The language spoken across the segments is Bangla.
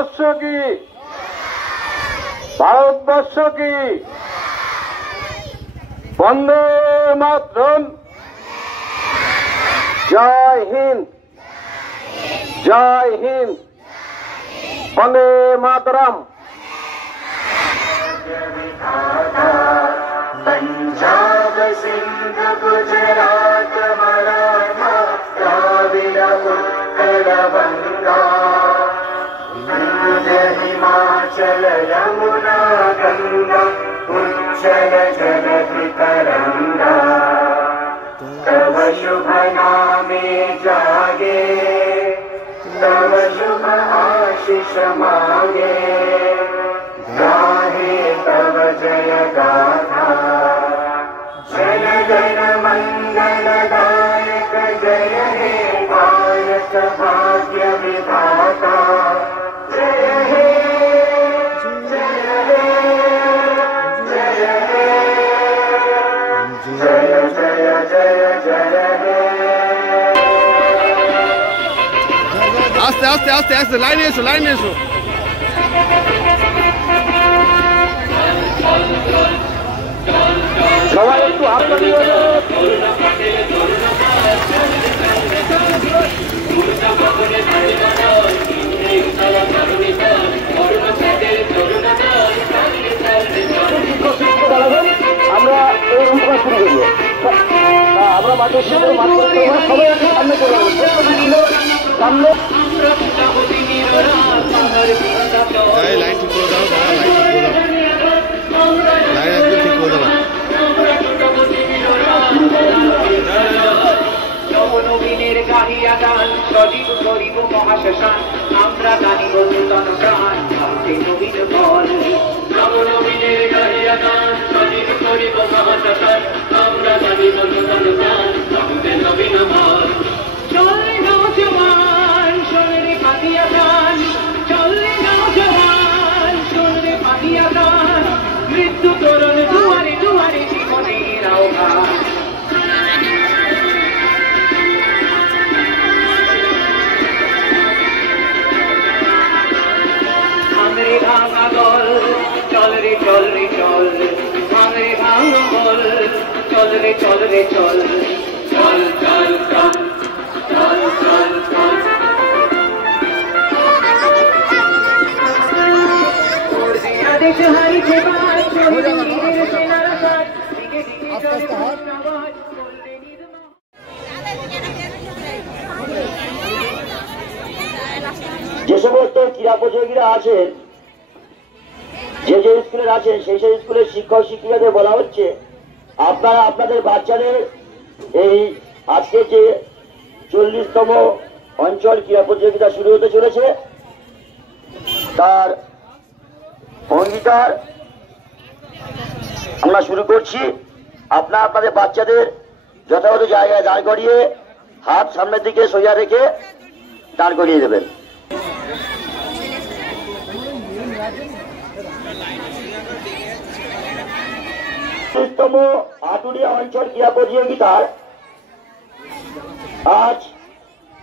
ভারতবর্ষ কি? ভারতবর্ষ কি? বন্দে মাতরম। জয় হিন্দ, জয় হিন্দ, বন্দে মাতরম। पंजाब सिंध गुजरात मराठा द्राविड उत्कल बंगा विंध्य हिमाचल यमुना गंगा उच्चल जलधि तरंगा तव शुभ नामे जागे तव शुभ आशीष मांगे गाहे तव जय गाथा जन गण मंगल दायक जय हे भारत भाग्य विधाता जय हे जय हे जय हे जय जय जय जय हे। আস্তে আস্তে আস্তে আস্তে লাইনে এসো, লাইনে এসো। সবাই একটু হাত বাড়িয়ে আমরা এই অনুষ্ঠান শুরু করবো। আমরা মাঠের সবাই সামনে চলে সামনে লাইন ঠিক করে দাও, লাইন ঠিক করে দাও, লাইন একদম ঠিক করে দাও। নবীনের গাহিয়া গান সজীব করিব মহাশ্মশান আমরা গানিব নূতন প্রাণ ভক্তি নবীন বল। নবীনের গাহিয়া গান সজীব করিব মহাশ্মশান আমরা গানিব নূতন প্রাণ ভক্তি নবীন বল। চলে নওজওয়ান শোনে ফাতিয়া গান, চলে নওজওয়ান শোনে ফাতিয়া গান মৃত্যু তরুণ দুয়ারে দুয়ারে জীবনের আহ্বান। ভাঙা দল চল রে চল রে চল, ভাঙ রে ভাঙা বল চল রে চল রে চল, চল চল চল চল চল চল। দেশ হারিছে ভাই শহীদের সেনার কাজ দিকে দিকে চলে আওয়াজ বললে নির্মা। যে সমস্ত ক্রীড়া প্রতিযোগীরা আছেন, যে যে স্কুলের আছেন, সেই সেই স্কুলের শিক্ষক শিক্ষিকাদের বলা হচ্ছে আপনারা আপনাদের বাচ্চাদের এই আজকে যে 40তম অঞ্চল ক্রীড়া প্রতিযোগিতা শুরু হতে চলেছে তার অঙ্গীকার আমরা শুরু করছি। আপনারা আপনাদের বাচ্চাদের যথাযথ জায়গায় দাঁড় করিয়ে হাত সামনের দিকে সোজা রেখে দাঁড় করিয়ে দেবেন। তম আটুরিয়া অঞ্চল ক্রীড়া প্রতিযোগিতার আজ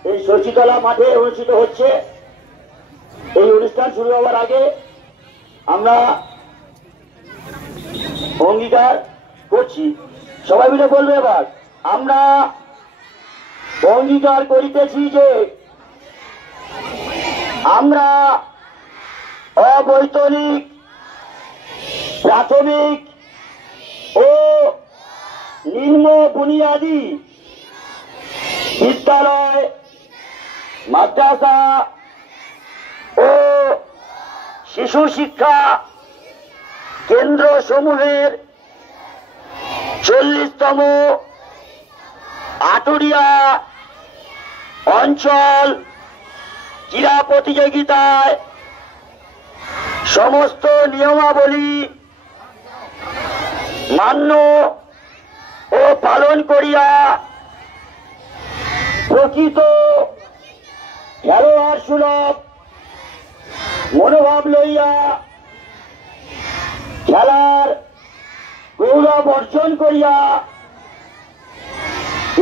এই শশীতলা মাঠে অনুষ্ঠিত হচ্ছে। এই অনুষ্ঠান শুরু হওয়ার আগে আমরা অঙ্গীকার করছি, সবাই মিলে বলবে এবার আমরা অঙ্গীকার করিতেছি যে আমরা অবৈতনিক প্রাথমিক ও নিম্ন বুনিয়াদী বিদ্যালয়, মাদ্রাসা ও শিশু শিক্ষা কেন্দ্র সমূহের 40তম আটুরিয়া অঞ্চল ক্রীড়া প্রতিযোগিতায় সমস্ত নিয়মাবলী মান্য ও পালন করিয়া প্রকৃত খেলোয়াড় সুলভ মনোভাব লইয়া খেলার গৌরব অর্জন করিয়া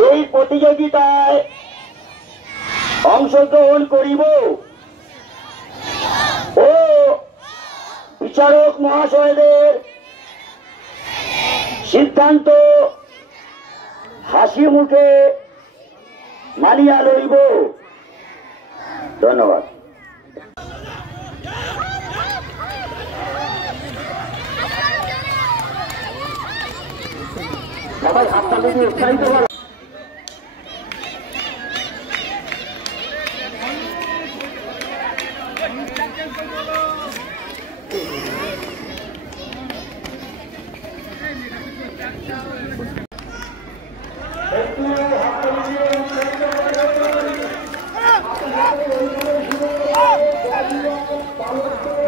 এই প্রতিযোগিতায় অংশগ্রহণ করিব। বিচারক মহাশয়দের সিদ্ধান্ত হাসি মুখে মানিয়া লইব। ধন্যবাদ। সবাই হাততালি দিয়ে উৎসাহিত করো। একটু হাততালি দিয়ে উৎসাহিত করো।